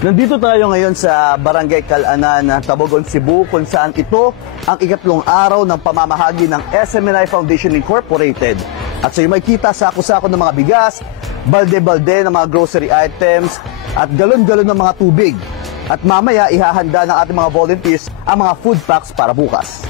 Nandito tayo ngayon sa Barangay Calanan, Tabogon, Cebu, kung saan ito ang ikatlong araw ng pamamahagi ng SMNI Foundation Incorporated. At sa iyo makikita sako-sako ng mga bigas, balde-balde ng mga grocery items, at galon-galon ng mga tubig. At mamaya ihahanda ng ating mga volunteers ang mga food packs para bukas.